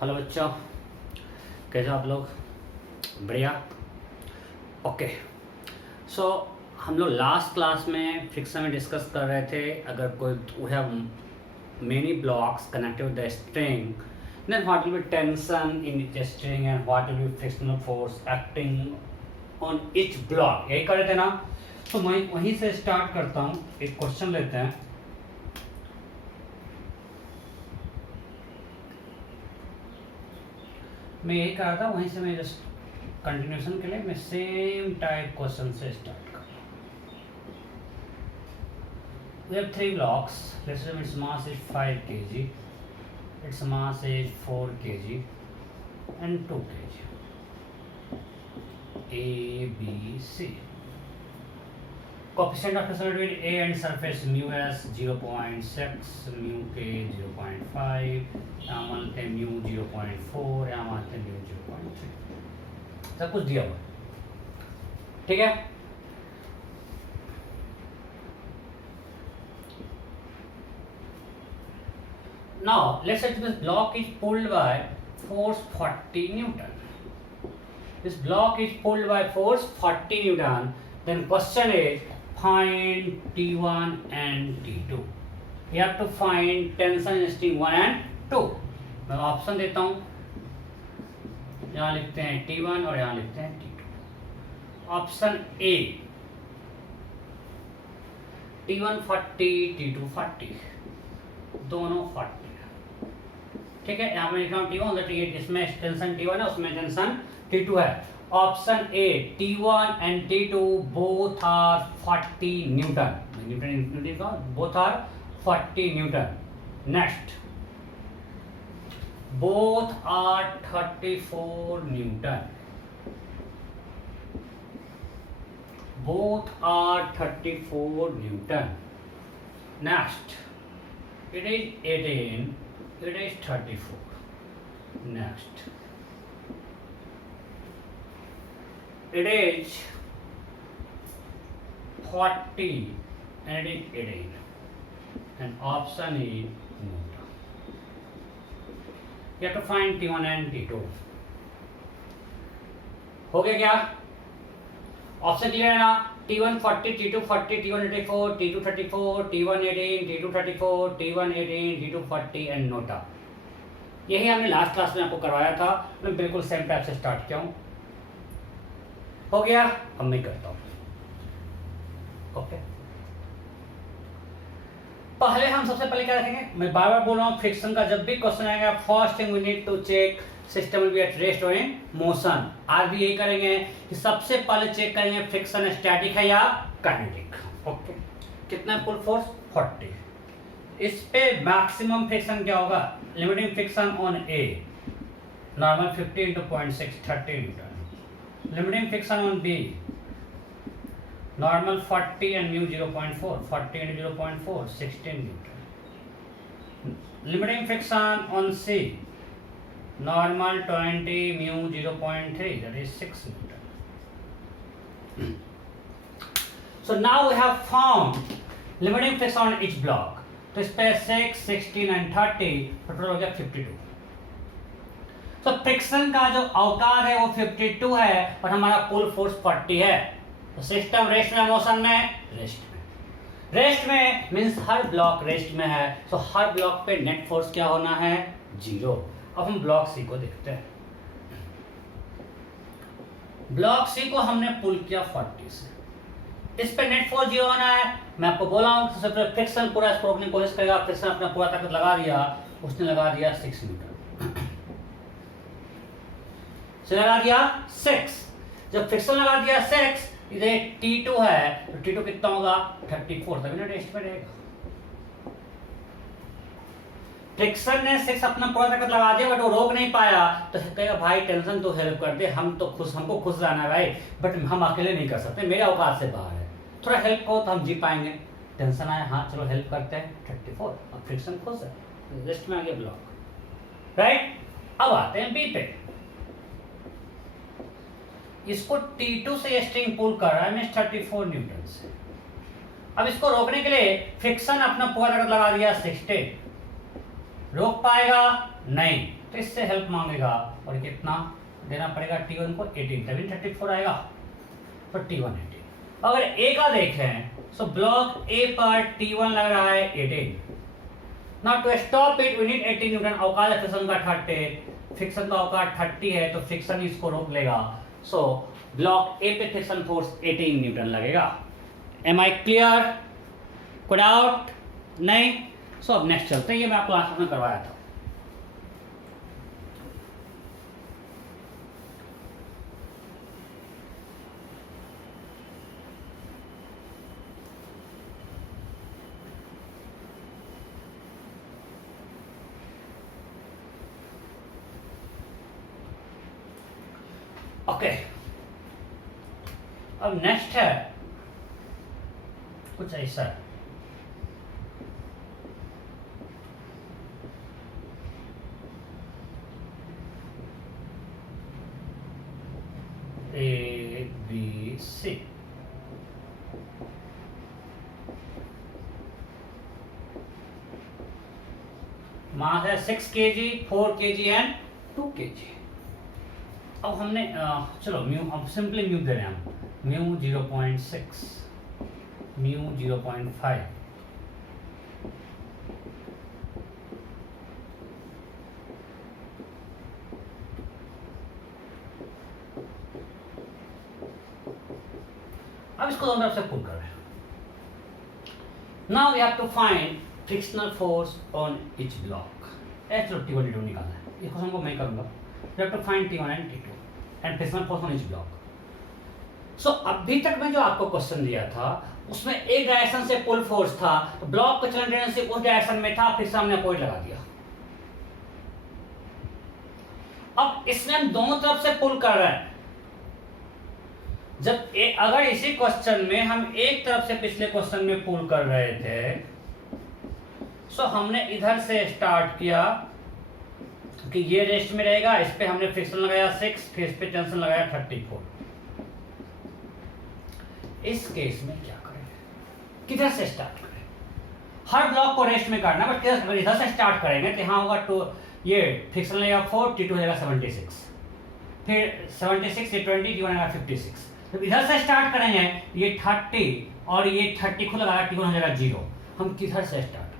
Hello बच्चों, कैसे आप लोग? बढ़िया। ओके, सो हम लोग लास्ट क्लास में फ्रिक्शन में डिस्कस कर रहे थे। अगर कोई we have many blocks connected with the string, then what will be tension in the string and what will be frictional force acting on each block. यही कर रहे थे ना? तो मैं वहीं से स्टार्ट करता हूँ। एक क्वेश्चन लेते हैं। मैं यही कहा था, वहीं से मैं जस्ट कंटिन्यूशन के लिए मैं सेम टाइप क्वेश्चन से स्टार्ट कर रहा हूँ। We have 3 blocks. Let's say its mass is 5 kg, its mass is 4 kg and 2 kg. A, B, C. Coefficient of friction between A and surface mu s 0.6, mu k 0.5, यहाँ मानते हैं mu 0.4, यहाँ मानते हैं mu 0.3। सब कुछ दिया हुआ है, ठीक है। Now let's say this block is pulled by force 40 Newton. This block is pulled by force 40 Newton. Then question is find T1 and T2. You have to find tension in string 1 and 2. मैं option देता हूँ, यहाँ लिखते हैं T1 और यहाँ लिखते हैं T2। Option A T1 40, T2 40, दोनों 40, ठीक है। यहाँ मैं लिख रहा हूँ T1, इसमें टेंशन T1 है, उसमें टेंशन T2 है। Option A T1 and T2 both are 40 newton. Newton both are 40 newton. Next, both are 34 newton. Both are 34 newton. Next, it is 18, it is 34. Next, it is 40 and it is 18, and option is Newton. You have to find T1 and T2. हो गया क्या? Option clear है ना? T1 40, T2 40, T1 84, T2 34, T1 18, T2 34, T1 18, T2 40 and NOTA. यही हमने last class में आपको करवाया था। मैं बिल्कुल सेम टाइप से स्टार्ट किया हूँ। हो गया? अब मैं करता हूँ। ओके, पहले हम सबसे पहले क्या रखेंगे? मैं बार बार बोल रहा हूँ, फ्रिक्शन का जब भी क्वेश्चन आएगा, first thing we need to check system will be at rest और इन मोशन। आज भी यही करेंगे कि सबसे पहले चेक करेंगे फ्रिक्शन स्टैटिक है या काइनेटिक। ओके, कितना पुल फोर्स 40। इस पे मैक्सिमम फ्रिक्शन क्या होगा? Limiting friction on A normal 50 × 0.6 30 newton. Limiting friction on B normal 40 and mu 0.4, 40 into 0.4 16 newton. Limiting friction on C normal 20 mu 0.3, that is 6 Newton. So now we have found limiting friction on each block. तो इस पे 6, 16 and 30 total हो गया 52। तो friction का जो अवकार है वो 52 है और हमारा पुल फोर्स 40 है। तो सिस्टम रेस्ट में, मोशन में, रेस्ट में। रेस्ट में मीन्स हर ब्लॉक रेस्ट में है, तो हर ब्लॉक पे नेट फोर्स क्या होना है? 0। अब हम ब्लॉक सी को देखते हैं। ब्लॉक सी को हमने पुल किया 40 से। इस पे नेट फोर्स 0 होना है। मैं आपको बोला हूं सबसे पहले फ्रिक्शन पूरा इसको रोकने की कोशिश करेगा। फ्रिक्शन अपना पूरा ताकत लगा दिया, उसने लगा दिया 6 न्यूटन से लगा दिया 6। जब फ्रिक्शन लगा दिया 6, इधर T2 है तो T2 कितना होगा? 34, तभी ना रेस्ट में रहेगा। फ्रिक्शन ने 6 अपना पूरा ताकत लगा दिया बट वो रोक नहीं पाया, तो कहेगा भाई टेंशन तो हेल्प कर दे, हम तो खुश, हमको खुश रहना है भाई, बट हम अकेले नहीं कर सकते, मेरे औकात से बाहर है, थोड़ा हेल्प करो तो हम जी पाएंगे। टेंशन आया, हाँ चलो हेल्प करते हैं। 34, अब फ्रिक्शन खुश है, रेस्ट में आ गया ब्लॉक, राइट। अब आते हैं बी पे। इसको T2 से स्ट्रिंग पुल कर रहा है मींस 34 न्यूटन से। अब इसको रोकने के लिए फ्रिक्शन अपना पूरा ताकत लगा दिया 60, रोक पाएगा नहीं, तो इससे हेल्प मांगेगा और कितना देना पड़ेगा T1 को 18, तभी 34 आएगा, तो T1 18। अगर ए का देखें सो ब्लॉक ए पर T1 लग रहा है 18। Now to stop it we need 18 newton. औकात है फ्रिक्शन का 30, फ्रिक्शन का औकात 30 है, तो फ्रिक्शन इसको रोक लेगा। सो ब्लॉक ए पे फ्रिक्शन फोर्स 18 न्यूटन लगेगा। Am I clear? कोई डाउट नहीं? सो अब नेक्स्ट चलते हैं, ये मैं आपको लास्ट में करवाया था। ओके, अब नेक्स्ट है कुछ ऐसा है। A B C मास है 6 kg, 4 kg एंड 2 kg। अब हमने चलो म्यू, अब सिंपली म्यू दे रहे हैं हम, म्यू 0.6, म्यू 0.5, अब इसको दोनों तरफ से पुल कर रहे हैं। Now we have to find frictional force on each block. चलो T1 T2 निकालना है, इस क्वेश्चन को मैं करूंगा। We have to find T1 and T2 and frictional force on each block. So अभी तक मैं जो आपको क्वेश्चन दिया था उसमें एक डायरेक्शन से पुल फोर्स था, तो ब्लॉक का चलन टेंडेंसी उस डायरेक्शन में था, फिर हमने अपोजिट लगा दिया। अब इसमें हम दोनों तरफ से पुल कर रहे हैं। जब अगर इसी क्वेश्चन में हम एक तरफ से पिछले क्वेश्चन में पुल कर रहे थे, सो हमने इधर से स्टार्ट किया कि ये रेस्ट में रहेगा, इस पे हमने फ्रिक्शन लगाया 6, फिर इस पे टेंशन लगाया 34। इस केस में क्या करें, किधर से स्टार्ट करें? हर ब्लॉक को रेस्ट में करना, बट अगर इधर से स्टार्ट करेंगे तो यहाँ होगा तो ये फ्रिक्शन लगेगा 4, T2 हो जाएगा 76, फिर 76 ये 20, T1 आएगा 56। तो इधर से स्टार्ट करेंगे, ये 30 और ये 30 को लगाया, T1 हो जाएगा 0। हम किधर से स्टार्ट करें?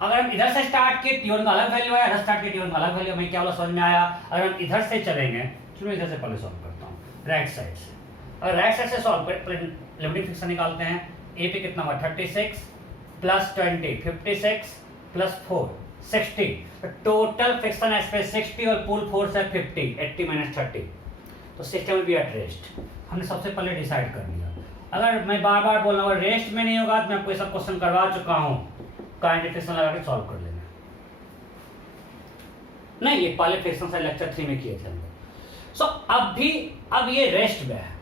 अगर हम इधर से स्टार्ट किए T1 का अलग वैल्यू आया, इधर स्टार्ट किए T1 का अलग वैल्यू, हमें क्या बोला समझ में आया? अगर हम इधर से चलेंगे, चलो इधर से पहले सॉल्व करता हूँ, राइट साइड से। अगर राइट साइड से सॉल्व करें, लिमिटिंग फ्रिक्शन निकालते हैं। ए पे कितना हुआ 36 प्लस 20 56 प्लस 4 60, तो टोटल फ्रिक्शन एस पे 60 और पुल फोर्स है 50, 80 माइनस 30, तो system will be at rest. हमने सबसे पहले डिसाइड कर लिया। अगर मैं बार बार बोल रहा हूँ रेस्ट में नहीं होगा, तो मैं आपको ये सब क्वेश्चन करवा चुका हूँ, काइंड फ्रिक्शन लगा के सॉल्व कर लेना। नहीं, ये पहले फ्रिक्शन से लेक्चर 3 में किए थे हम। सो अब ये रेस्ट में है,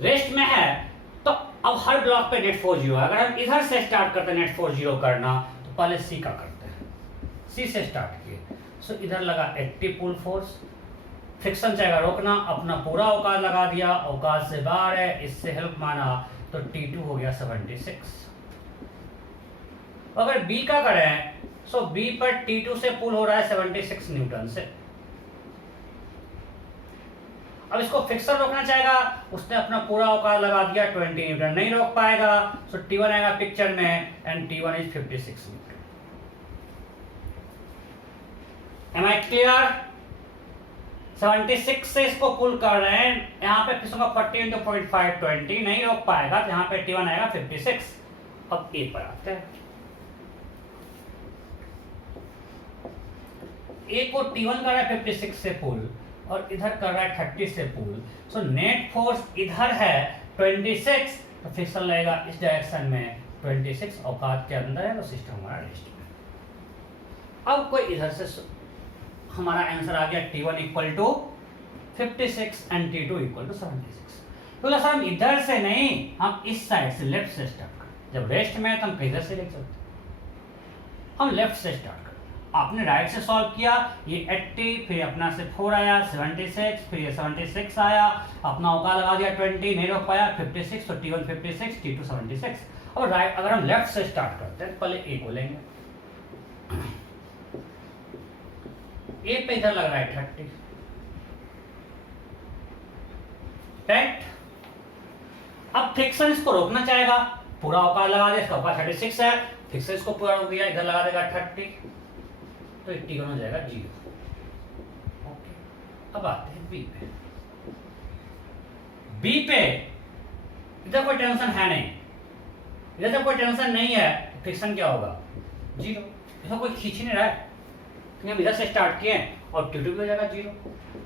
रेस्ट में है, तो अब हर ब्लॉक पे नेट फोर्स 0 है। अगर हम इधर से स्टार्ट करते हैं नेट फोर्स 0 करना, तो पहले सी का करते हैं, सी से स्टार्ट किए। सो इधर लगा 80 पुल फोर्स, फ्रिक्शन चाहेगा रोकना, अपना पूरा औकात लगा दिया, औकात से बाहर है, इससे हेल्प माना, तो T2 हो गया 76। अगर बी का करें, सो बी पर T2 से पुल हो रहा है 76 न्यूटन से। अब इसको फ्रिक्शन रोकना चाहेगा, उसने अपना पूरा औकात लगा दिया 20 न्यूटन, नहीं रोक पाएगा, सो T1 आएगा पिक्चर में and T1 is 56 newton. Am I clear? 76 से इसको पुल कर रहे हैं, यहाँ पे फ्रिक्शन का 40 into 0.5 20, नहीं रोक पाएगा, तो यहाँ पे T1 आएगा 56। अब ए पर आते हैं, ए को T1 कर रहा है 56 से पुल और इधर कर रहा है 30 से पुल। सो नेट फोर्स इधर है 26, तो फ्रिक्शन लगेगा इस डायरेक्शन में 26, औकात के अंदर है, तो सिस्टम हमारा रेस्ट में। अब कोई इधर से हमारा आंसर आ गया T1 equal to 56 and T2 equal to 76। तो सर हम इधर से नहीं, हम इस साइड से लेफ्ट से स्टार्ट करें। जब रेस्ट में है तो हम किधर से लिख सकते, हम लेफ्ट से स्टार्ट करें। आपने राइट से सॉल्व किया, ये 80, फिर अपना से 4 आया 76, फिर ये 76 आया, अपना औकात लगा दिया 20, नहीं रोक पाया 56, तो T1 56, T2 76। और राइट अगर हम लेफ्ट से स्टार्ट करते हैं, पहले ए को लेंगे, ए पे इधर लग रहा है 30, राइट। अब फ्रिक्शन इसको रोकना चाहेगा, पूरा औकात लगा दे, इसका औकात 36 है, फ्रिक्शन इसको पूरा रोक दिया, इधर लगा देगा 30, तो 80 हो जाएगा 0। ओके, अब आते हैं बी पे। बी पे इधर कोई टेंशन है नहीं, इधर जब कोई टेंशन नहीं है, फ्रिक्शन क्या होगा 0, इसको कोई खींच नहीं रहा है, क्योंकि हम इधर से स्टार्ट किए और T2 भी हो जाएगा 0।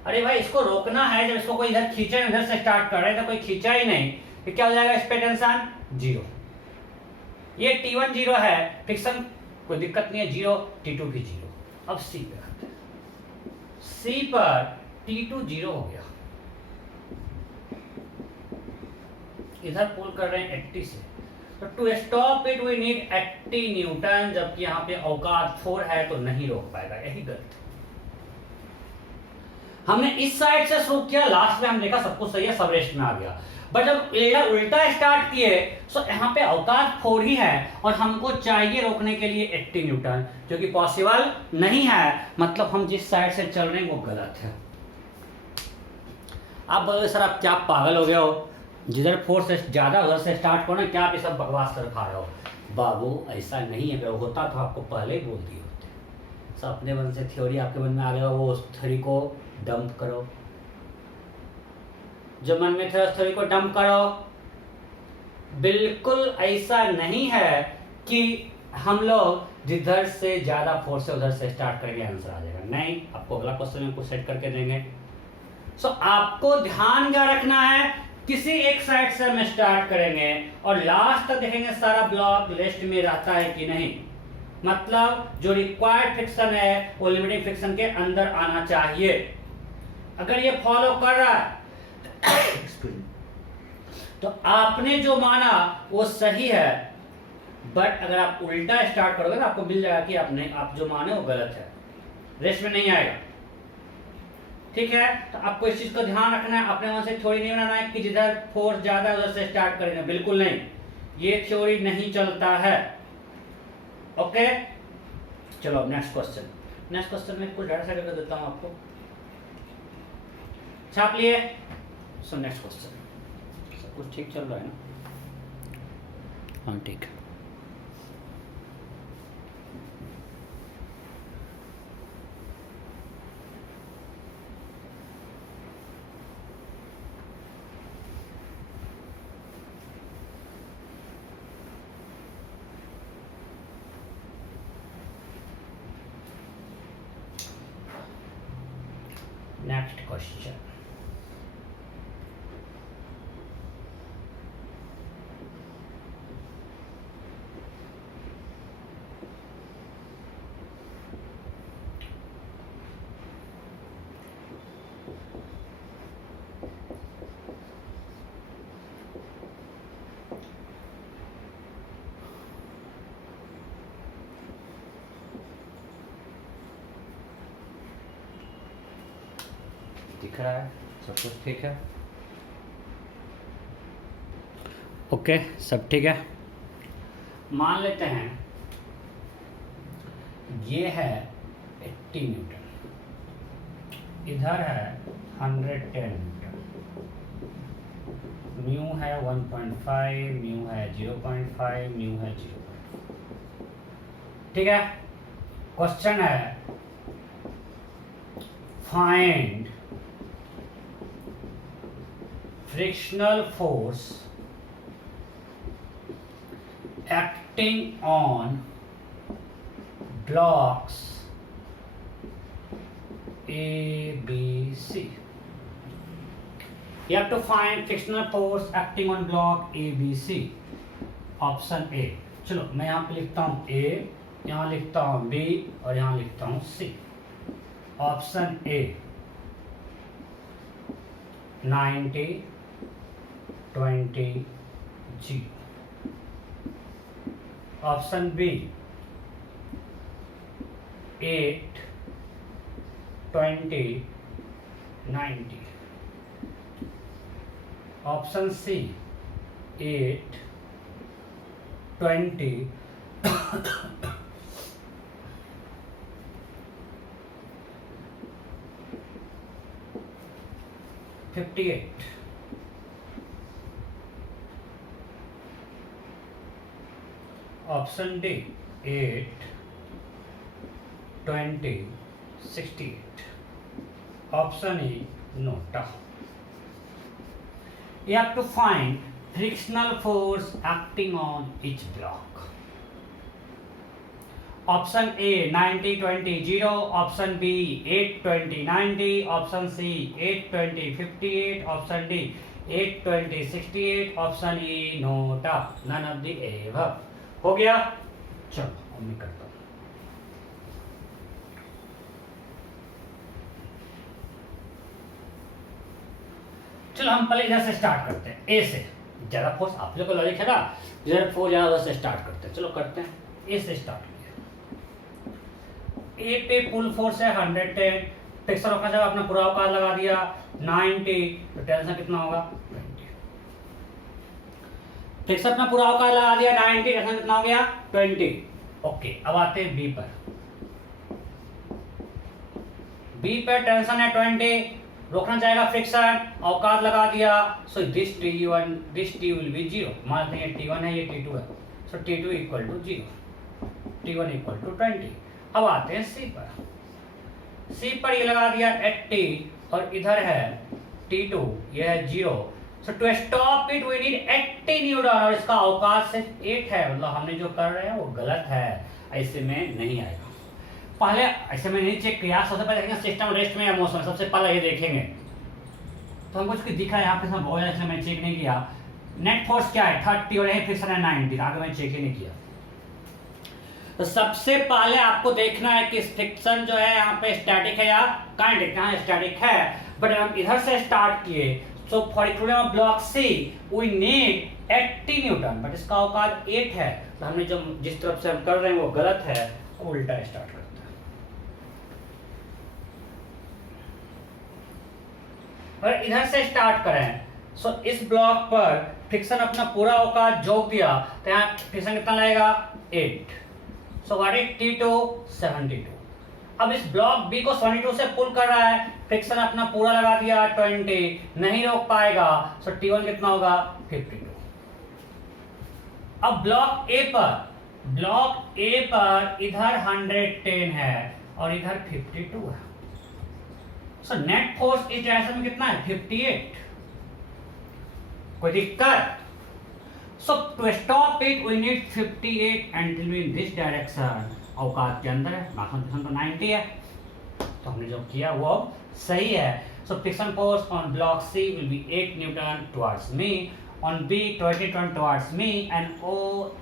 अरे भाई इसको रोकना है, जब इसको कोई इधर खींचे, इधर से स्टार्ट कर रहे हैं तो कोई खींचा ही नहीं, तो क्या हो जाएगा इस पे टेंशन 0। ये T1 0 है, फ्रिक्शन कोई दिक्कत नहीं है 0, T2 भी 0। अब सी पे आते हैं, सी पर T2 0 हो गया, इधर पुल कर रहे हैं 80 से, तो to stop it we need 80 newton, जबकि यहाँ पे औकात 4 है तो नहीं रोक पाएगा, यही गलत। हमने इस साइड से शुरू किया, लास्ट में हम देखा सब कुछ सही है, सब रेस्ट में आ गया, बट जब उल्टा स्टार्ट किए तो यहाँ पे औकात 4 ही है और हमको चाहिए रोकने के लिए 80 न्यूटन, जो कि पॉसिबल नहीं है, मतलब हम जिस साइड से चल रहे हैं वो गलत है। आप बोलोगे सर आप क्या पागल हो गए हो, जिधर फोर्स ज्यादा उधर से स्टार्ट करो ना, क्या आप ये सब बकवास कर खा रहे हो। बाबू ऐसा नहीं है, अगर होता तो आपको पहले ही बोल दिए होते। सब अपने मन से थ्योरी आपके मन में आ गया, वो उस थ्योरी को डंप करो, जो मन में थे उस थ्योरी को डंप करो। बिल्कुल ऐसा नहीं है कि हम लोग जिधर से ज्यादा फोर्स है उधर से स्टार्ट करेंगे आंसर आ जाएगा, नहीं, आपको अगला क्वेश्चन में कुछ सेट करके देंगे। सो आपको ध्यान क्या रखना है, किसी एक साइड से हम स्टार्ट करेंगे और लास्ट तक देखेंगे सारा ब्लॉक लिस्ट में रहता है कि नहीं, मतलब जो रिक्वायर्ड फ्रिक्शन है वो लिमिटिंग फ्रिक्शन के अंदर आना चाहिए। अगर ये फॉलो कर रहा है तो आपने जो माना वो सही है, बट अगर आप उल्टा स्टार्ट करोगे ना आपको मिल जाएगा कि आप जो माने वो गलत है, रेस्ट में नहीं आएगा। ठीक है, तो आपको इस चीज को ध्यान रखना है, अपने मन से थ्योरी नहीं बनाना है कि जिधर फोर्स ज्यादा उधर से स्टार्ट करेंगे, बिल्कुल नहीं, ये थ्योरी नहीं चलता है। ओके, चलो नेक्स्ट क्वेश्चन में कुछ डाटा सेट कर देता हूं आपको, छाप लिए। सो नेक्स्ट क्वेश्चन, सब कुछ ठीक चल रहा है ना? हाँ ठीक है। नेक्स्ट क्वेश्चन, दिख रहा है सब कुछ ठीक है? ओके, सब ठीक है। मान लेते हैं ये है 80 न्यूटन, इधर है 110 न्यूटन, म्यू है 1.5, म्यू है 0.5, म्यू है 0.5। ठीक है, क्वेश्चन है find frictional force acting on blocks A, B, C. You have to find frictional force acting on block A, B, C. Option A. चलो मैं यहाँ पे लिखता हूँ A, यहाँ लिखता हूँ B और यहाँ लिखता हूँ C. Option A 90, 20, G. Option B 8, 20, 90. Option C 8, 20, 90. 58, option D 8, 20, 68, option E NOTA. You have to find frictional force acting on each block. Option A 90, 20, 0. Option B 8, 20, 90. Option C 8, 20, 58. Option D 8, 20, 68. Option E nota. None of the above. हो गया. चलो अब मैं करता हूँ. चलो हम पहले इधर से स्टार्ट करते हैं, ए से. ज्यादा फोर्स आप लोग का लॉजिक है ना, इधर फोर्स ज्यादा से स्टार्ट करते हैं. चलो करते हैं, ए से स्टार्ट किया. ए पे पुल फोर्स है 110. फ्रिक्शन रोकना चाहिए, अपना पूरा औकात लगा दिया 90, तो टेंशन कितना होगा 20. फ्रिक्शन अपना पूरा औकात लगा दिया 90, टेंशन कितना हो गया 20. ओके, अब आते हैं बी पर. बी पर टेंशन है 20, रोकना चाहेगा फ्रिक्शन, औकात लगा दिया. So this T1 this T will be 0. मानते हैं T1 है, ये T2 है. So T2 equal to 0, T1 equal to 20. अब आते हैं सी पर. सी पर ये लगा दिया 80 और इधर है T2, ये है 0. So to stop it we need 80 newton और इसका औकात सिर्फ 8 है. मतलब हमने जो कर रहे हैं वो गलत है, ऐसे में नहीं आएगा. पहले ऐसे में नहीं चेक किया, सबसे पहले देखेंगे सिस्टम रेस्ट में या मोशन. सबसे पहले ये देखेंगे तो हमको कुछ दिखा है यहाँ पे, सब बहुत इसलिए मैं चेक नहीं किया. नेट फोर्स क्या है 30 और यही फ्रिक्शन है 90. आगे मैं चेक ही नहीं किया. तो सबसे पहले आपको देखना है कि फ्रिक्शन जो है यहाँ पे स्टैटिक है या काइनेटिक. यहाँ स्टैटिक है, बट हम इधर से स्टार्ट किए. So for equilibrium of block C we need 80 newton, but इसका औकात 8 है. तो हमने जो जिस तरफ से हम कर रहे हैं वो गलत है, उल्टा स्टार्ट करते हैं. और इधर से स्टार्ट करें. सो इस ब्लॉक पर फ्रिक्शन अपना पूरा औकात जोक दिया, तो यहाँ फ्रिक्शन कितना लगेगा 8. सो व्हाट इज T2 72. अब इस ब्लॉक बी को 72 से पुल कर रहा है, फ्रिक्शन अपना पूरा लगा दिया 20, नहीं रोक पाएगा. सो T1 कितना होगा 52. अब ब्लॉक ए पर इधर 110 है और इधर 52 है. सो नेट फोर्स इस डायरेक्शन में कितना है 58. कोई दिक्कत? So to stop it we need 58 and will be in this direction. औकात के अंदर है, मैक्सिमम तो 90 है. तो हमने जो किया वो सही है. So friction force on block C will be 8 newton towards me, on B 20 newton towards me and ओ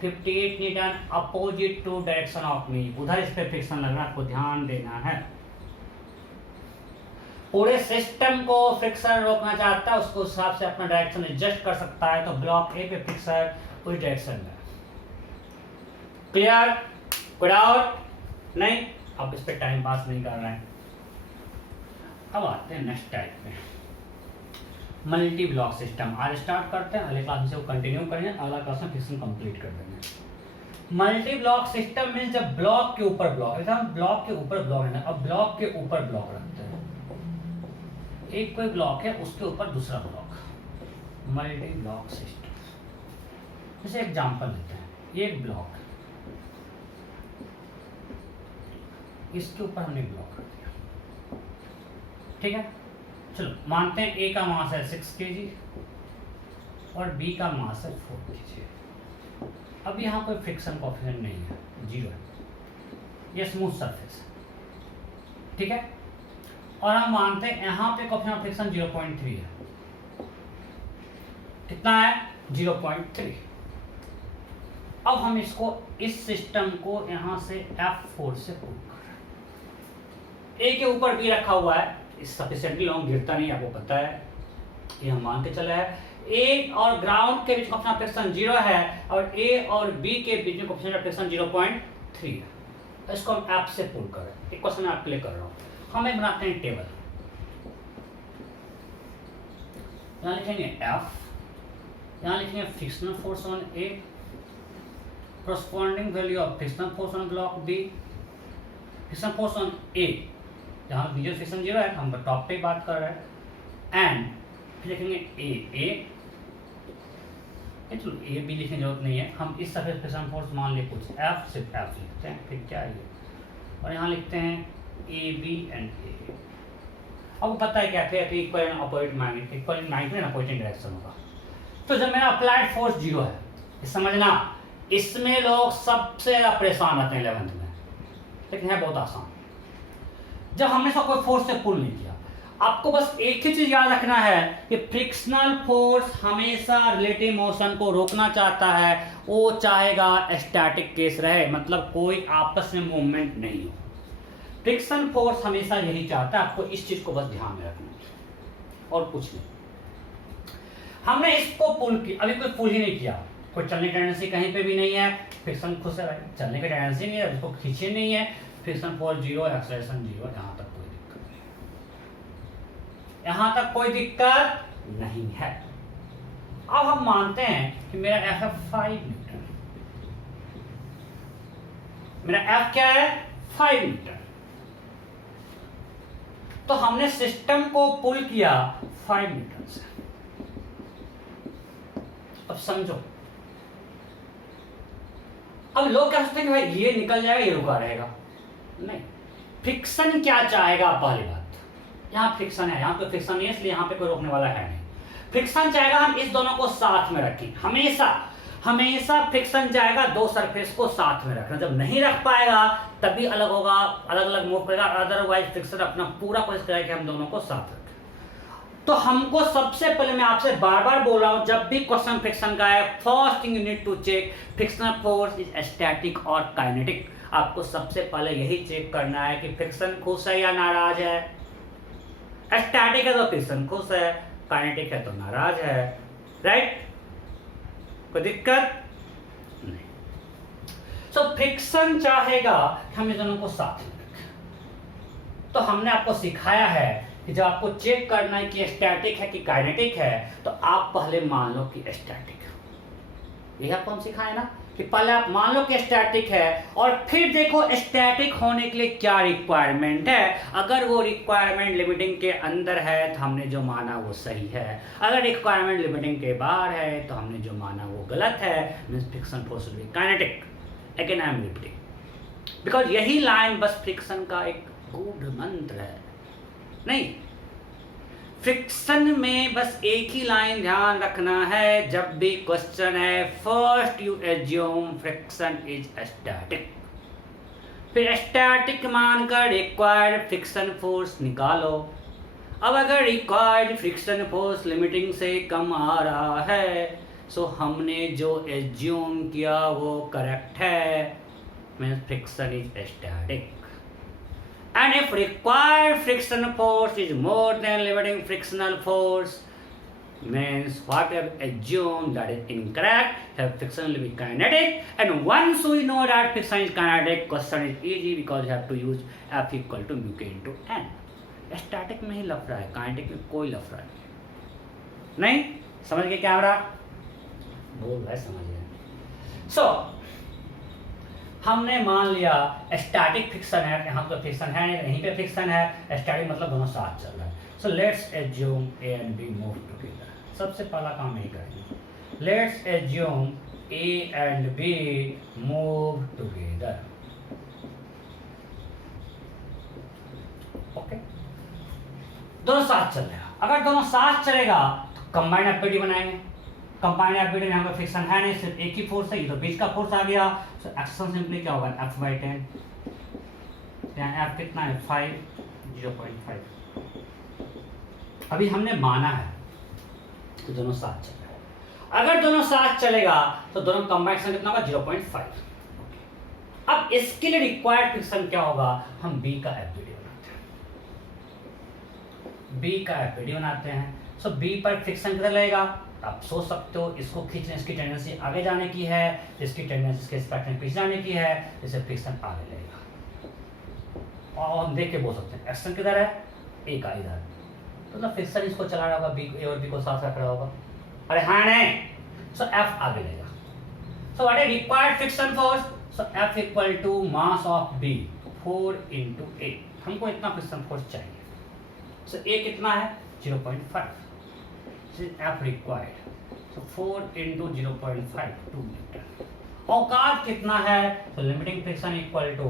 58 newton opposite to direction of me. उधर इस पे फ्रिक्शन लग रहा है, आपको ध्यान देना है. पूरे सिस्टम को फ्रिक्शन रोकना चाहता है, उसको हिसाब से अपना डायरेक्शन एडजस्ट कर सकता है. तो ब्लॉक ए पे फ्रिक्शन उस डायरेक्शन में. क्लियर? कोई डाउट नहीं? अब इस पे टाइम पास नहीं कर रहे हैं. अब आते हैं नेक्स्ट टाइप में, मल्टी ब्लॉक सिस्टम. आज स्टार्ट करते हैं, अगले क्लास से वो कंटिन्यू करेंगे, अगला क्लास में फ्रिक्शन कंप्लीट कर देंगे. मल्टी ब्लॉक सिस्टम में जब ब्लॉक के ऊपर ब्लॉक, एकदम ब्लॉक के ऊपर ब्लॉक है. अब ब्लॉक के ऊपर ब्लॉक रखते हैं. एक कोई ब्लॉक है, उसके ऊपर दूसरा ब्लॉक. Multi block system. जैसे एग्जांपल लेते हैं, ये एक ब्लॉक है, इसके ऊपर हमने ब्लॉक रख दिया. ठीक है, चलो मानते हैं ए का मास है 6 kg और बी का मास है 4 kg. अब यहाँ कोई फ्रिक्शन कोएफिशिएंट नहीं है, 0 है. ये स्मूथ सरफेस है. ठीक है, और हम मानते हैं यहाँ पे कोएफिशिएंट ऑफ फ्रिक्शन 0.3 है. कितना है 0.3. अब हम इसको, इस सिस्टम को यहाँ से F4 से पुल कर रहे हैं. ए के ऊपर बी रखा हुआ है, सफिशिएंटली लॉन्ग गिरता नहीं, आपको पता है, ये हम मान के चला है. ए और ग्राउंड के बीच कोएफिशिएंट ऑफ फ्रिक्शन 0 है और ए और बी के बीच में कोएफिशिएंट ऑफ फ्रिक्शन 0.3 है. इसको हम F से पुल कर रहे हैं. एक क्वेश्चन मैं आपके लिए कर रहा हूँ. हम एक बनाते हैं टेबल. यहाँ लिखेंगे F, यहाँ लिखेंगे frictional force on A, corresponding value of frictional force on block B, frictional force on A, जहाँ बीजो फ्रिक्शन 0 है, हम टॉप पे बात कर रहे हैं, एंड फिर लिखेंगे ए चलो ए बी लिखने की जरूरत नहीं है, हम इस सरफेस फ्रिक्शन फोर्स मान लिए कुछ एफ, सिर्फ एफ लिखते हैं, फिर क्या है और यहाँ लिखते हैं ए बी एंड ए। अब पता है क्या थे, equal and opposite magnet, equal and magnet opposite direction होगा। तो जब मेरा अप्लाइड फोर्स 0 है, समझना इसमें लोग सबसे ज़्यादा परेशान रहते हैं 11th में, लेकिन है बहुत आसान। जब हमने इसको कोई फोर्स से पुल नहीं किया, आपको बस एक ही चीज याद रखना है कि फ्रिक्शनल फोर्स हमेशा रिलेटिव मोशन को रोकना चाहता है, वो चाहेगा स्टैटिक केस रहे, मतलब कोई आपस में मूवमेंट नहीं हो। फ्रिक्शन फोर्स हमेशा यही चाहता है, आपको इस चीज को बस ध्यान में रखना है और कुछ नहीं। हमने इसको पुल किया, अभी कोई पुल ही नहीं किया, कोई चलने की टेंडेंसी कहीं पे भी नहीं है, फ्रिक्शन खुद से चलने की टेंडेंसी नहीं है, इसको खींचे नहीं है, फ्रिक्शन फोर्स 0, एक्सेलरेशन 0, यहाँ तक कोई दिक्कत नहीं, यहाँ तक कोई दिक्कत नहीं है। अब हम मानते हैं कि मेरा एफ है 5 न्यूटन, मेरा एफ क्या है 5 न्यूटन, तो हमने सिस्टम को पुल किया 5 न्यूटन से। अब समझो, अब लोग क्या सोचते हैं कि भाई ये निकल जाएगा, ये रुका रहेगा, नहीं। फ्रिक्शन क्या चाहेगा, पहली बात, यहाँ फ्रिक्शन है, यहाँ पे फ्रिक्शन नहीं है, इसलिए यहाँ पे कोई रोकने वाला है नहीं। फ्रिक्शन चाहेगा हम इस दोनों को साथ में रखें, हमेशा हमेशा फ्रिक्शन चाहेगा दो सरफेस को साथ में रखना। जब नहीं रख पाएगा तभी अलग होगा, अलग अलग मूव करेगा, अदरवाइज फ्रिक्शन अपना पूरा कोशिश करेगा कि हम दोनों को साथ रखें। तो हमको सबसे पहले, मैं आपसे बार बार बोल रहा हूं, जब भी क्वेश्चन फ्रिक्शन का है, first thing you need to check frictional force is static और काइनेटिक। आपको सबसे पहले यही चेक करना है कि फ्रिक्शन खुश है या नाराज है। स्टैटिक है तो फ्रिक्शन खुश है, काइनेटिक है तो नाराज है, राइट? कोई दिक्कत नहीं। सो फ्रिक्शन चाहेगा कि हम इन दोनों को साथ में रखें। तो हमने आपको सिखाया है कि जब आपको चेक करना है कि स्टैटिक है कि काइनेटिक है, तो आप पहले मान लो कि स्टैटिक है। यही आपको हम सिखाए ना कि पहले आप मान लो कि स्टैटिक है, और फिर देखो स्टैटिक होने के लिए क्या रिक्वायरमेंट है। अगर वो रिक्वायरमेंट लिमिटिंग के अंदर है तो हमने जो माना वो सही है, अगर रिक्वायरमेंट लिमिटिंग के बाहर है तो हमने जो माना वो गलत है। Means friction force will be kinetic. Again I am repeating, because यही लाइन बस फ्रिक्शन का एक गूढ़ मंत्र है। नहीं, फ्रिक्शन में बस एक ही लाइन ध्यान रखना है, जब भी क्वेश्चन है first you assume friction is static, फिर स्टैटिक मानकर रिक्वायर्ड फ्रिक्शन फोर्स निकालो। अब अगर रिक्वायर्ड फ्रिक्शन फोर्स लिमिटिंग से कम आ रहा है, सो हमने जो एज्यूम किया वो करेक्ट है, means friction is static. And if required friction force is more than limiting frictional force, means what we have assumed that is incorrect, have friction will be kinetic, and once we know that friction is kinetic, question is easy because you have to use F equal to mu k into n. Static में ही लफड़ा है, kinetic में कोई लफड़ा नहीं। समझ गए camera? बोल रहा है, समझ गए। So हमने मान लिया स्टैटिक फ्रिक्शन है, यहाँ तो फ्रिक्शन है नहीं, यहीं पे फ्रिक्शन है, स्टैटिक मतलब दोनों साथ चल रहा है। So let's assume A and B move together. सबसे पहला काम यही करेंगे, let's assume A and B move together. Okay, दोनों साथ चल रहे हैं। अगर दोनों साथ चलेगा तो कंबाइंड एफबीडी बनाएंगे। कंबाइंड एफबीडी में यहाँ पे फ्रिक्शन है नहीं, सिर्फ एक ही फोर्स है, ये तो बीच का फोर्स आ गया। सो एक्शन सिंपली क्या होगा, F/10। यहाँ F कितना है 5, 0.5। अभी हमने माना है कि दोनों साथ चल रहा है। अगर दोनों साथ चलेगा तो दोनों कंबाइंड कितना होगा 0.5। अब इसके लिए रिक्वायर्ड फ्रिक्शन क्या होगा, हम B का एफबीडी बनाते हैं। सो B पर फ्रिक्शन कितना लगेगा, आप सोच सकते हो, इसको खींचने, इसकी टेंडेंसी आगे जाने की है, इसकी टेंडेंसी इसके स्पेक्ट्रम पीछे जाने की है, इसे फ्रिक्शन आगे लगेगा। और हम देख के बोल सकते हैं एक्शन किधर है, ए का इधर, तो फ्रिक्शन इसको चला रहा होगा, बी ए और बी को साथ रख रहा होगा। अरे हाँ नहीं, सो एफ आगे लगेगा। So what is required friction force, so F equal to mass of B 4 into a. हमको इतना फ्रिक्शन फोर्स चाहिए। सो ए कितना है 0.5। F required. So 4 into 0.5, 2 newton. औकात कितना है? तो limiting friction equal to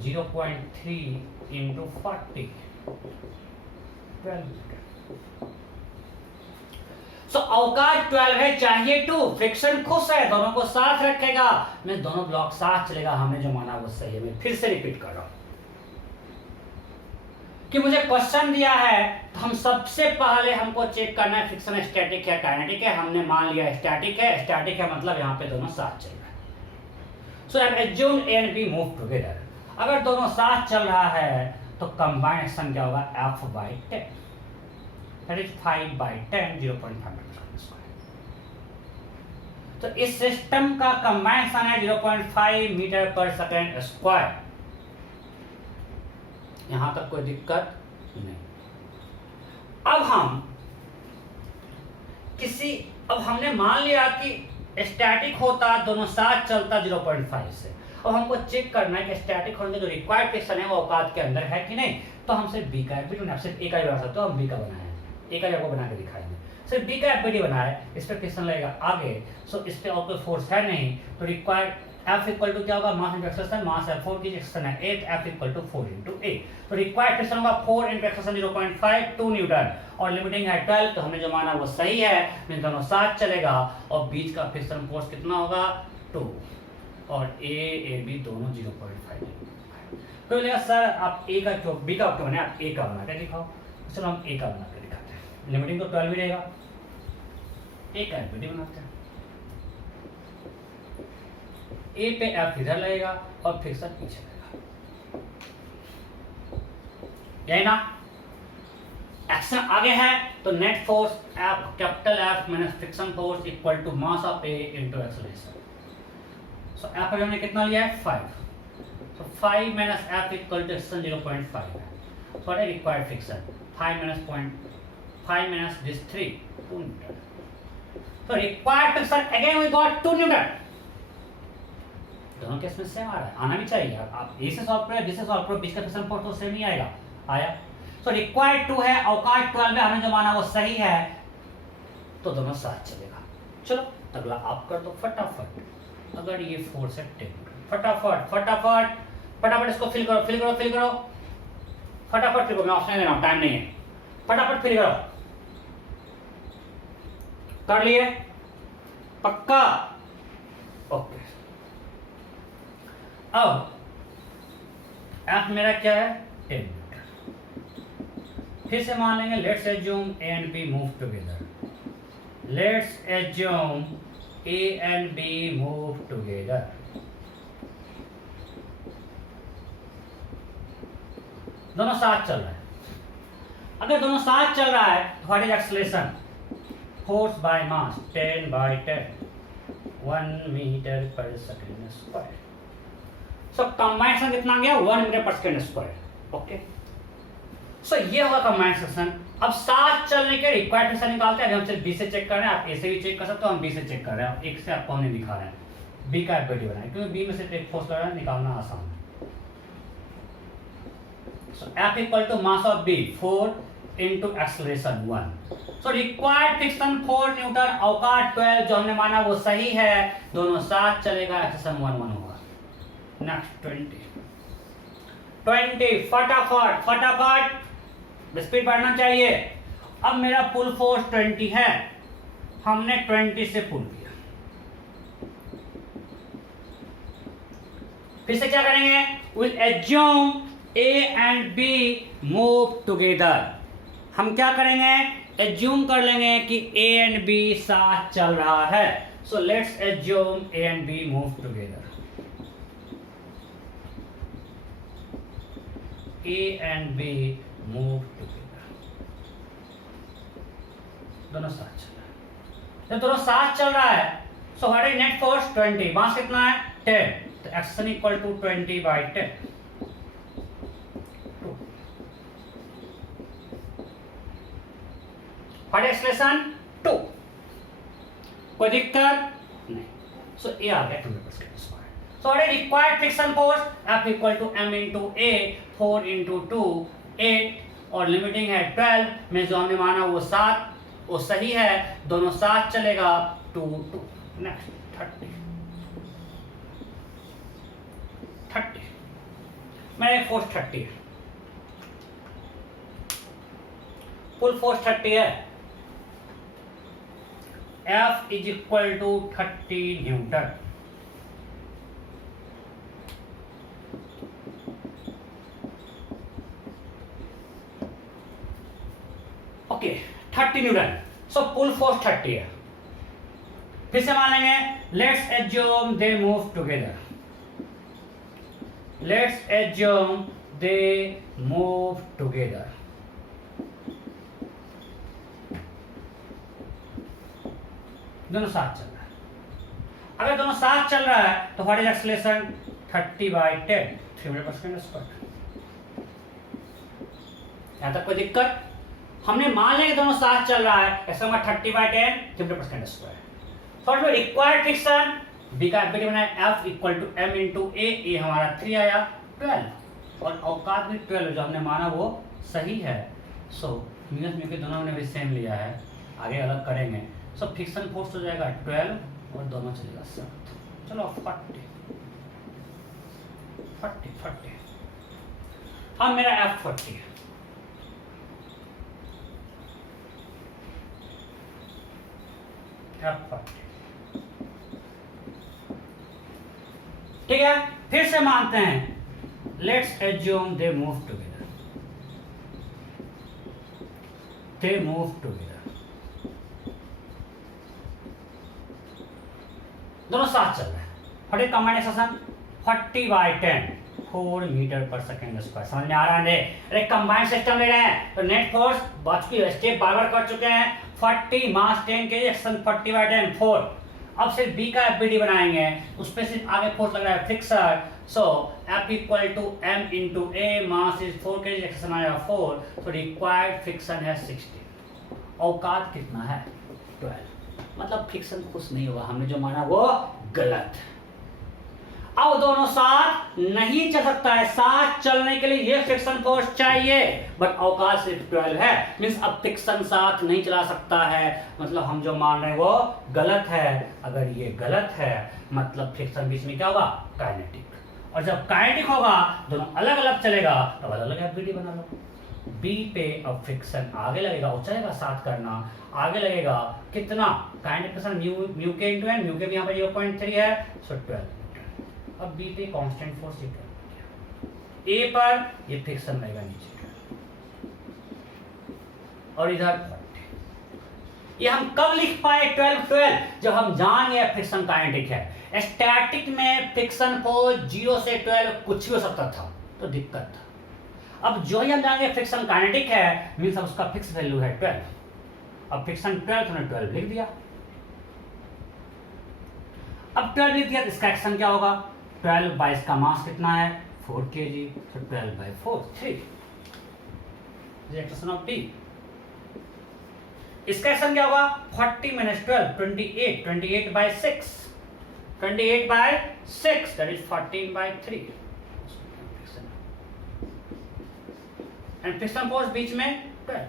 0.3 into 40, 12 newton. So औकात 12 है, चाहिए 2. फ्रिक्शन खुश है, दोनों को साथ रखेगा, मैं दोनों ब्लॉक साथ चलेगा. हमने जो माना वो सही है. मैं फिर से रिपीट कर रहा हूं कि मुझे क्वेश्चन दिया है तो हम सबसे पहले हमको चेक करना है फ्रिक्शन स्टैटिक है काइनेटिक है. हमने मान लिया स्टैटिक है. स्टैटिक है मतलब यहाँ पे दोनों साथ चल रहा है. So I assume A and B move together. अगर दोनों साथ चल रहा है तो कंबाइंड एक्शन क्या होगा? F/10, that is 5/10, 0.5 metre square. तो इस सिस्टम का कंबाइंड एक्शन है 0.5 मीटर पर सेकेंड स्क्वायर. यहां तक कोई दिक्कत नहीं. अब हमने मान लिया कि स्टैटिक होता, दोनों साथ चलता 0.5 से. अब हमको चेक करना है कि स्टैटिक होने जो रिक्वायर्ड फ्रिक्शन है वो औकात के अंदर है कि नहीं. तो हम सिर्फ बी का एफबीडी बना, सिर्फ ए का ही बना सकते हो. हम बी का बनाए, ए का आपको बना के दिखाएंगे. सिर्फ बी का एफबीडी बनाए, इस पर फ्रिक्शन लगेगा आगे. सो इस पे और कोई फोर्स है नहीं, तो रिक्वायर्ड F इक्वल टू क्या होगा? Mass into acceleration. मास है 4 की एक्सेलरेशन है 8, F इक्वल टू 4 इंटू ए. तो रिक्वायर्ड फ्रिक्शन होगा 4 इंटू एक्सेलरेशन 0.5, 2 न्यूटन. और लिमिटिंग है 12, तो हमने जो माना वो सही है. मैं दोनों साथ चलेगा और बीच का फ्रिक्शन फोर्स कितना होगा? 2. और ए बी दोनों 0.5. कोई बोलेगा सर आप ए का क्यों, बी का क्यों बनाए, आप ए का बना के दिखाओ. चलो हम ए का बना के दिखाते हैं. लिमिटिंग तो 12 ही रहेगा. ए का एफबीडी बनाते हैं. ए पे एफ इधर लगेगा और फ्रिक्शन पीछे लगेगा. यही ना? एक्शन आगे है तो net force F, capital F minus friction force equal to mass of A into acceleration. So F हमने कितना लिया है? 5. So 5 minus F equal to acceleration 0.5 है. So what is required friction? 5 minus this 3, 2 newton. So required friction again we got 2 newton. दोनों case में same आ रहा है, आना भी चाहिए. आप ए से सॉल्व करें, बी से सॉल्व करो, बीच का फ्रिक्शन फोर्स तो सेम ही आएगा. आया. सो रिक्वायर्ड 2 है, औकात 12 है, हमने जो माना वो सही है, तो दोनों साथ चलेगा. चलो अगला आप कर दो फटाफट. अगर ये फोर्स है 10, फटाफट इसको फिल करो. फटाफट फिल करो. मैं ऑप्शन दे रहा हूं, टाइम नहीं है. फटाफट फिल करो. कर लिए? पक्का? ओके. अब एफ मेरा क्या है? 10. फिर से मान लेंगे let's assume A and B move together. दोनों साथ चल रहा है. अगर दोनों साथ चल रहा है तो what is acceleration? Force by mass 10/10, 1 metre पर सेकेंड स्क्वायर. सो कंबाइंड कितना गया? 1 मीटर पर सेकेंड स्क्वायर. ओके. सो ये होगा कंबाइंड सेक्शन. अब साथ चलने के रिक्वायर्ड फ्रिक्शन निकालते हैं. हम सिर्फ बी से चेक कर रहे हैं, आप ए से भी चेक कर सकते हो, हम बी से चेक कर रहे हैं. एक से आपको हमने दिखा रहे हैं बी का एफबीडी बनाए, क्योंकि बी में से एक फोर्स लग रहा है, निकालना आसान है. So F equal to mass of B 4 into acceleration 1. So required friction 4 newton, औकात 12, जो हमने माना वो सही है. दोनों साथ चलेगा, एक्सेलरेशन 1 होगा. नेक्स्ट 20. फटाफट स्पीड बढ़ना चाहिए. अब मेरा पुल फोर्स 20 है, हमने 20 से पुल किया. फिर से क्या करेंगे? Will assume A and B move together. हम क्या करेंगे? एज्यूम कर लेंगे कि ए एंड बी साथ चल रहा है. So let's assume A and B move together. A and B move together. दोनों साथ चल रहा है. जब दोनों साथ चल रहा है, so what is net force? 20. मास कितना है? 10. तो action equal to 20/10. What is acceleration? 2. कोई दिक्कत नहीं. So A आ गया 200%. So what is required friction force? F equal to m into A, 4 into 2, 8, और लिमिटिंग है 12 में जो हमने माना वो 7. वो सही है, दोनों साथ चलेगा 2 2। नेक्स्ट 30 मेरा फोर्स 30 है, फुल फोर्स 30 है। F is equal to 30 newton. Okay 30 newton, so pull force 30 है। फिर से मान लेंगे, let's assume they move together, let's assume they move together. दोनों साथ चल रहा है। अगर दोनों साथ चल रहा है तो व्हाट इज एक्सेलरेशन 30/10 3 मीटर पर सेकंड स्क्वायर। यहां तक कोई दिक्कत? हमने मान लिया कि दोनों साथ चल रहा है, ऐसा होगा 30/10 3 मीटर पर second square. For the required friction B का एबिलिटी बनाया F equal to m into a हमारा 3 आया 12 और औकात भी 12 जो हमने माना वो सही है। सो माइनस म्यू के दोनों ने भी सेम लिया है, आगे अलग करेंगे। सो फ्रिक्शन फोर्स हो जाएगा 12 और दोनों चलेगा 7। चलो 40 अब मेरा F 40 है। F 40 ठीक है। फिर से मानते हैं, let's assume they move together, they move together, दोनों साथ चल रहे हैं। What is command expression 40/10 4 metre पर सेकंड स्क्वायर। समझ में आ रहा है? अरे कंबाइंड सिस्टम ले रहे हैं तो नेट फोर्स बाकी स्टेप बार कर चुके हैं। 40 मास 10 के एक्शन 40/10 4। अब सिर्फ बी का एफबीडी बनाएंगे, उस पर सिर्फ आगे फोर्स लग रहा है friction. So F equal to m into A, mass is 4 के एक्शन आया 4, तो रिक्वायर्ड फ्रिक्शन है 60। औकात कितना है 12, मतलब फ्रिक्शन कुछ नहीं होगा, हमने जो माना वो गलत। अब दोनों साथ नहीं चल सकता है, साथ चलने के लिए ये फ्रिक्शन फोर्स चाहिए, बट औकात सिर्फ 12 है। मींस अब फ्रिक्शन साथ नहीं चला सकता है, मतलब हम जो मान रहे हैं वो गलत है। अगर ये गलत है मतलब फ्रिक्शन बीच में क्या होगा काइनेटिक, और जब काइनेटिक होगा दोनों अलग अलग चलेगा तो अलग अलग एफबीडी बना लो। बी पे अब फ्रिक्शन आगे लगेगा, वो चलेगा साथ करना, आगे लगेगा कितना काइनेटिक फ्रिक्शन म्यू के इनटू एन, म्यू के भी यहाँ पर 0.3 है, सो 12। अब बी पे कांस्टेंट फोर्स ए पर ये फ्रिक्शन रहेगा नीचे, और इधर 40। ये हम कब लिख पाए 12 जब हम जान गए फ्रिक्शन काइनेटिक है। स्टैटिक में फ्रिक्शन फोर्स 0 से 12 कुछ भी हो सकता था तो दिक्कत था। अब जो ही हम जानेंगे फ्रिक्शन काइनेटिक है मींस अब उसका फिक्स वैल्यू है 12। अब फ्रिक्शन 12 हमने 12 लिख दिया। अब 12 लिख दिया तो इसका एक्शन क्या होगा 12 बाई इसका मास कितना है 4 kg, तो 12/4 3 एक्शन ऑफ डी। इसका एक्शन क्या होगा 40 - 12 28, 28/6, 28/6 that is 14/3 and friction force बीच में 12।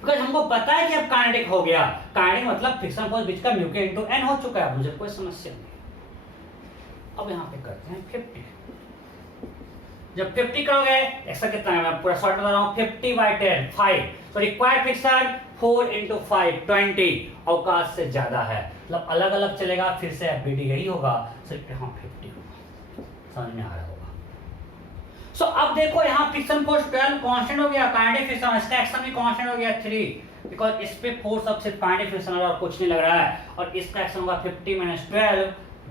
बिकॉज हमको पता है कि अब काइनेटिक हो गया, काइनेटिक मतलब फ्रिक्शन फोर्स बीच का म्यू के इनटू एन हो चुका है, मुझे कोई समस्या नहीं। अब यहाँ पे करते हैं 50। जब 50 करोगे एक्स्ट्रा कितना है, मैं पूरा शॉर्ट बता रहा हूँ 50/10 5, तो रिक्वायर्ड फ्रिक्शन 4 × 5 20, औकात से ज्यादा है, मतलब अलग अलग चलेगा। फिर से एफबीडी यही होगा, सिर्फ यहाँ 50 होगा। समझ में आ रहा होगा। सो अब देखो यहाँ फ्रिक्शन फोर्स 12 कांस्टेंट हो गया, काइनेटिक फ्रिक्शन इसका एक्शन भी कांस्टेंट हो गया 3, बिकॉज इस पे फोर्स अब सिर्फ काइनेटिक फ्रिक्शन और कुछ नहीं लग रहा है, और इसका एक्शन होगा 50 -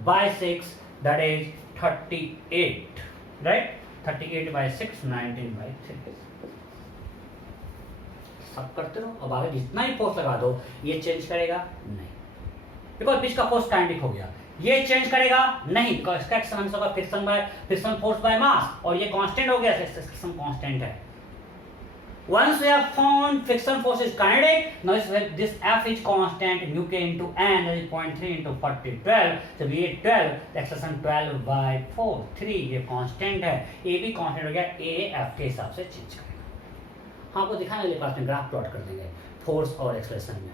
12/6 दैट इज 38, राइट 38/6 19/3। सब करते रहो, अब आगे जितना ही फोर्स लगा दो ये चेंज करेगा नहीं, बिकॉज बीच का फोर्स काइनेटिक हो गया। ये चेंज करेगा नहीं, इसका एक्शन हमेशा होगा फ्रिक्शन फोर्स बाय मास, और ये कांस्टेंट हो गया, फ्रिक्शन कांस्टेंट है। Once we have found friction force is kinetic, now this F is constant, mu k into n, that is 0.3 × 40 12, जब ये 12, एक्सेलरेशन 12/4 3 ये कांस्टेंट है, ए भी कांस्टेंट हो गया, ए एफ के हिसाब से चेंज करेगा। हम आपको दिखाने अगले क्लास में ग्राफ प्लॉट कर देंगे फोर्स और एक्सलेशन में।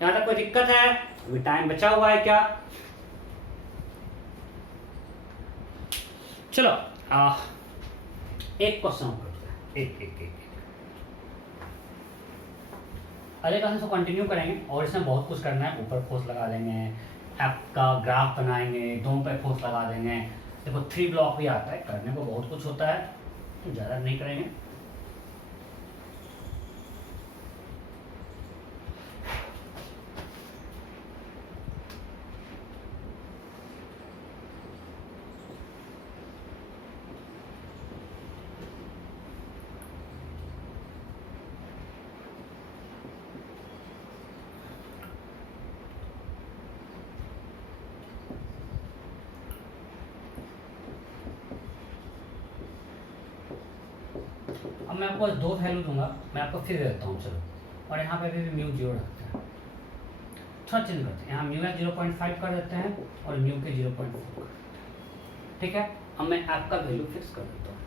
यहाँ तक कोई दिक्कत है? अभी टाइम बचा हुआ है क्या? चलो एक क्वेश्चन करते हैं, एक अगले क्लास में कंटिन्यू करेंगे और इसमें बहुत कुछ करना है। ऊपर फोर्स लगा देंगे, आपका ग्राफ बनाएंगे, दोनों पे फोर्स लगा देंगे। देखो 3 ब्लॉक भी आता है, करने को बहुत कुछ होता है, ज़्यादा नहीं करेंगे। अब मैं आपको 2 वैल्यू दूंगा, मैं आपको फिर देता हूँ। चलो, और यहाँ पे भी म्यू 0 रखते हैं, थोड़ा चेंज करते हैं। यहाँ म्यू है 0.5 कर देते हैं और म्यू के 0.4 कर देते हैं। ठीक है, अब मैं आपका वैल्यू फिक्स कर देता हूँ।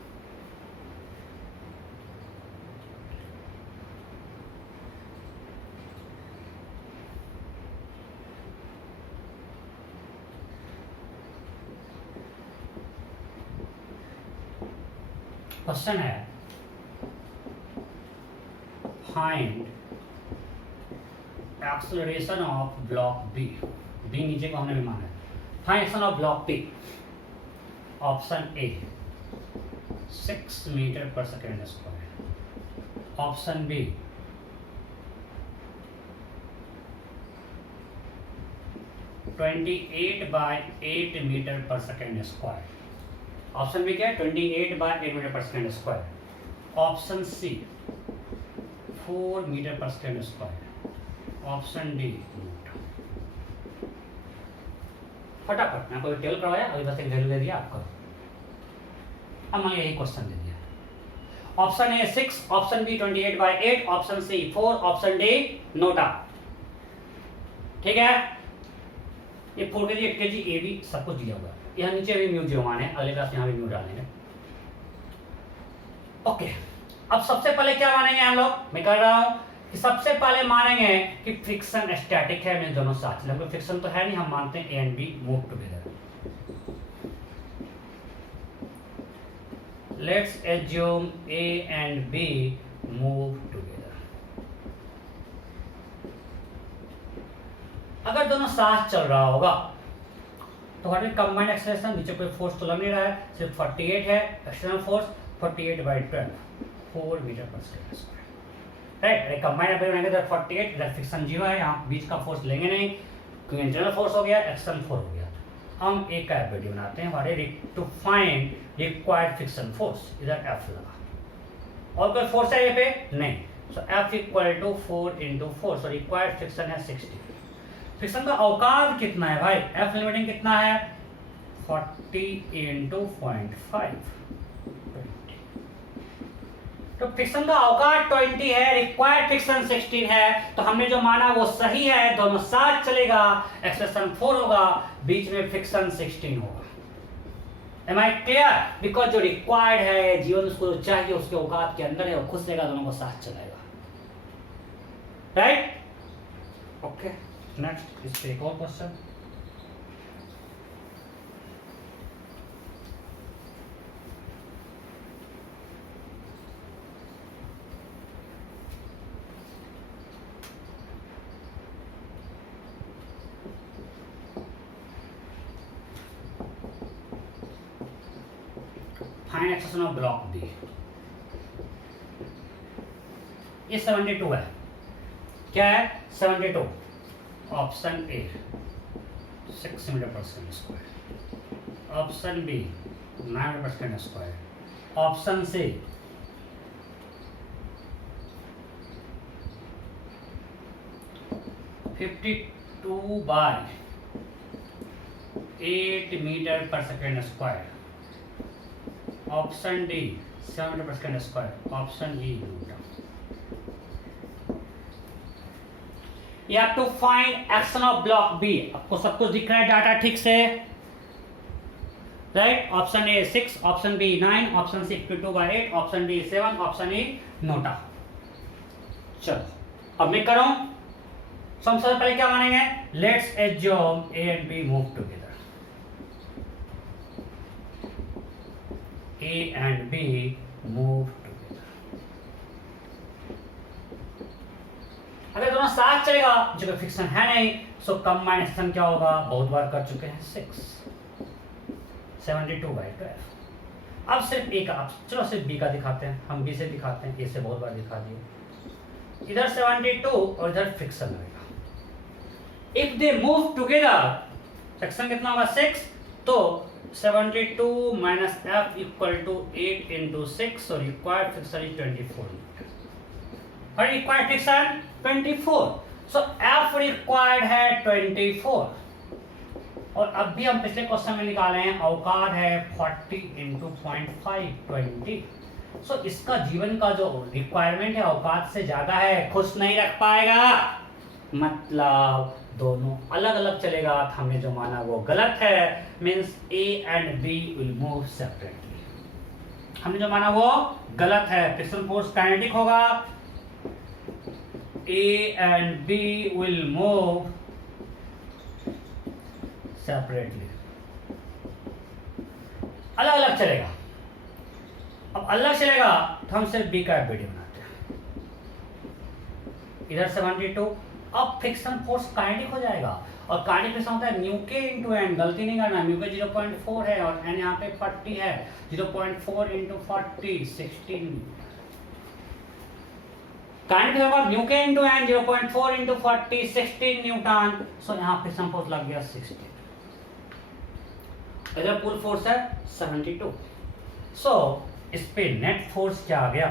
क्वेश्चन है find acceleration of block B. B नीचे को हमने भी माना है। Find acceleration of block B. Option A 6 meter पर second square. Option B 28/8 meter पर सेकेंड स्क्वायर। ऑप्शन बी क्या है? 28/8 मीटर पर second square. Option C 4 metre पर सेकेंड स्क्वायर। ऑप्शन डी फटाफट मैं आपको टेबल करवाया, अभी बस एक वैल्यू दे दिया आपको। अब मैंने यही क्वेश्चन दे दिया। Option A 6, option B 28/8, option C 4, option D NOTA. ठीक है, ये 4 kg 8 kg ए बी सब कुछ दिया हुआ है। यहाँ नीचे भी म्यू 0 माने, अगले क्लास में यहाँ भी म्यू डालेंगे। ओके, अब सबसे पहले क्या मानेंगे हम लोग? मैं कर रहा हूँ कि सबसे पहले मानेंगे कि फ्रिक्शन स्टैटिक है, मैं दोनों साथ चले। फ्रिक्शन तो है नहीं, हम मानते हैं A and B move together. Let's assume A and B move together. अगर दोनों साथ चल रहा होगा तो हमारे कंबाइंड एक्सेलरेशन, नीचे कोई फोर्स तो लग नहीं रहा है, सिर्फ 48 है एक्सटर्नल फोर्स। 48/12 4 मीटर पर सेकेंड स्क्वायर। राइट, कंबाइंड अगर बनाएंगे तो 48, इधर फ्रिक्शन 0 है, यहाँ बीच का फोर्स लेंगे नहीं क्योंकि इंटरनल फोर्स हो गया, एक्सटर्नल फोर्स हो गया। हम एक का वीडियो बनाते हैं हमारे to find required friction force. इधर एफ लगा और कोई फोर्स है ये पे नहीं, so F equal to 4 × 4, so required friction है 60। फ्रिक्शन का औकात कितना है भाई? एफ लिमिटिंग कितना है? 40 × 0.5। तो फ्रिक्शन का औकात 20 है, रिक्वायर्ड फ्रिक्शन 16 है, तो हमने जो माना वो सही है। दोनों साथ चलेगा, एक्सेलरेशन 4 होगा, बीच में फ्रिक्शन 16 होगा। Am I clear? बिकॉज जो रिक्वायर्ड है, जीवन उसको जो चाहिए उसके औकात के अंदर है, वो खुद सेगा, दोनों को साथ चलेगा। Right, okay. नेक्स्ट इस पे एक और question. Find acceleration of block B. ये 72 है। क्या है? 72। ऑप्शन ए 6 मीटर पर second square. Option B 9 meter पर second square. Option C 52/8 meter पर second square. Option D 7 meter पर second square. Option E newton. You have to find action of block B। आपको सब कुछ दिख रहा है डाटा ठीक से? Right? Option A 6, option B 9, option C 52/8, option D 7, option E NOTA. चलो अब मैं करूं, सबसे पहले क्या मानेंगे, let's assume A and B move together, A and B move together. अगर दोनों साथ चलेगा, जो कोई फिक्शन है नहीं, सो कंबाइनेशन क्या होगा, बहुत बार कर चुके हैं, 6 72/12। अब सिर्फ ए का, चलो सिर्फ बी का दिखाते हैं, हम बी से दिखाते हैं, ए से बहुत बार दिखा दिए। इधर 72 और इधर फिक्शन रहेगा। If they move together, friction कितना होगा 6, तो 72 minus F equal to 8 into 6 और रिक्वायर्ड फिक्शन इज 24 और required friction 24। So F required है 24 और अब भी हम पिछले क्वेश्चन में निकाले हैं, औकात है 40 इंटू 0.5 20। सो इसका जीवन का जो रिक्वायरमेंट है औकात से ज्यादा है, खुश नहीं रख पाएगा, मतलब दोनों अलग अलग चलेगा। हमने जो माना वो गलत है, means A and B will move separately. हमने जो माना वो गलत है, फ्रिक्शन फोर्स काइनेटिक होगा, A and B will move separately, अलग अलग चलेगा। अब अलग चलेगा तो हम सिर्फ बी का वीडियो बनाते हैं। इधर 72, अब फ्रिक्शन फोर्स काइनेटिक हो जाएगा और काइनेटिक फ्रिक्शन होता है म्यू के इंटू एन, गलती नहीं करना, म्यू के 0.4 है और एन यहाँ पे 40 है, 0.4 इंटू 40 16। काइनेटिक होगा म्यू के इंटू एन, 0.4 इंटू 40 16 न्यूटन। सो यहाँ फ्रिक्शन फोर्स लग गया 16। इधर पुल फोर्स है 72। सो इस पे नेट फोर्स क्या आ गया,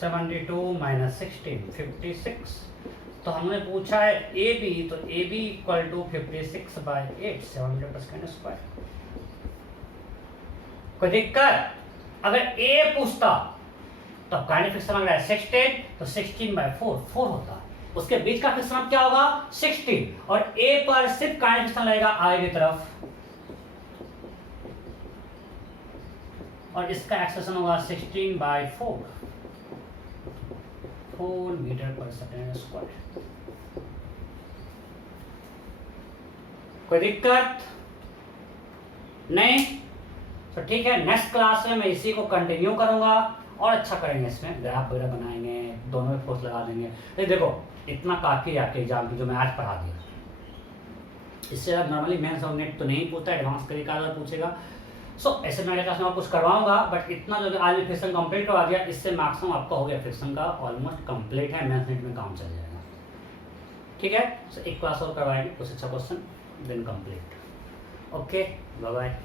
72 माइनस 16 56। तो हमने पूछा है ए बी, तो ए बी इक्वल टू 56/8 700/2। कोई दिक्कत? अगर ए पूछता तो काइनेटिक फ्रिक्शन लग रहा है 16, तो 16/4 4 होता, उसके बीच का फ्रिक्शन क्या होगा 16 और ए पर सिर्फ काइनेटिक फ्रिक्शन लगेगा आई की तरफ और इसका एक्सेलेरेशन होगा 16/4 4 मीटर पर सेकेंड स्क्वायर। कोई दिक्कत नहीं? तो ठीक है, नेक्स्ट क्लास में मैं इसी को कंटिन्यू करूंगा और अच्छा करेंगे, इसमें ग्राफ वगैरह बनाएंगे, दोनों में फोर्स लगा देंगे। ये देखो इतना काफी है आपके एग्जाम की जो मैं आज पढ़ा दिया, इससे ज़्यादा नॉर्मली मेंस और नेट तो नहीं पूछता, एडवांस तरीका अगर पूछेगा। सो ऐसे मैं क्लास में कुछ करवाऊंगा, बट इतना जो आज मैं फ्रिक्शन कंप्लीट करवा दिया, इससे मैक्सिमम आपका हो गया फ्रिक्शन का ऑलमोस्ट कंप्लीट है, मेंस नेट में काम चल जाएगा। ठीक है, सो एक क्लास और करवाएंगे, कुछ अच्छा question then complete. Okay, bye bye.